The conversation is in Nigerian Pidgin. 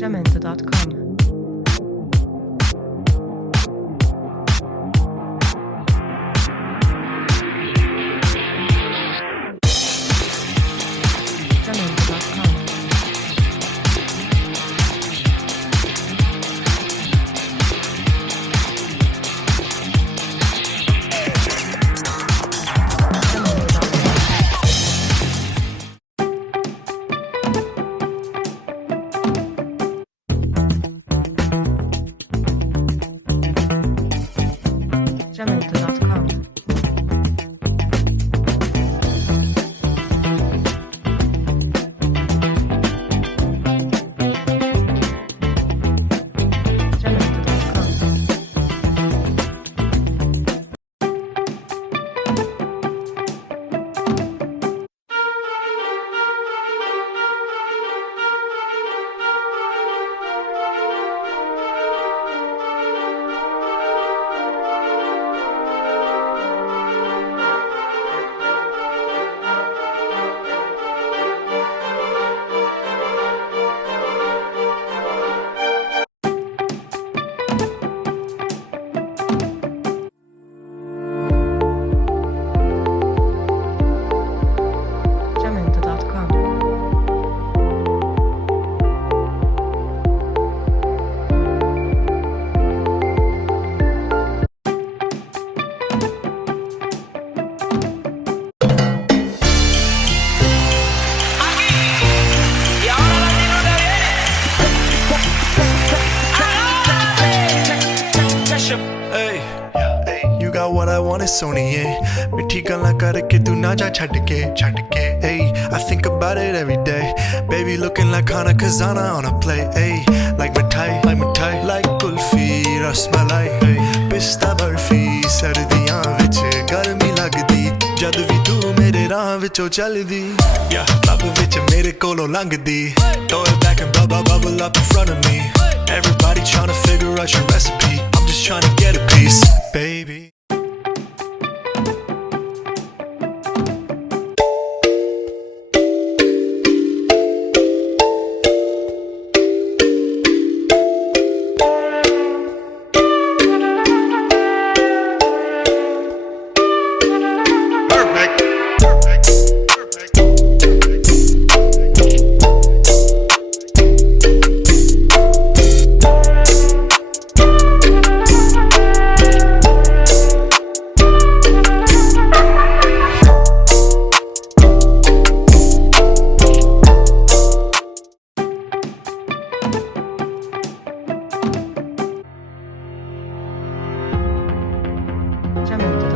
Jamendo.com. Jamendo.com. Jamendo.com. Y ahora la minuta viene. Hey, you got what I want, it's Sony, yeah. मिठी गल्लां करके तू ना जा छड्ड के Hey, I think about it every day. Baby looking like Hana Kazana on a plate. Hey, like mithai, like kulfi, rasmalai. Hey, pista barfi, sardiyan vich garmi lagdi. Jad vi tu mere raah vichon chaldi. Yeah, love vich mere kolo langdi. Throw it back and bubble up in front of me. Everybody tryna figure out your recipe. I'm just tryna get a piece, baby. Jamendo.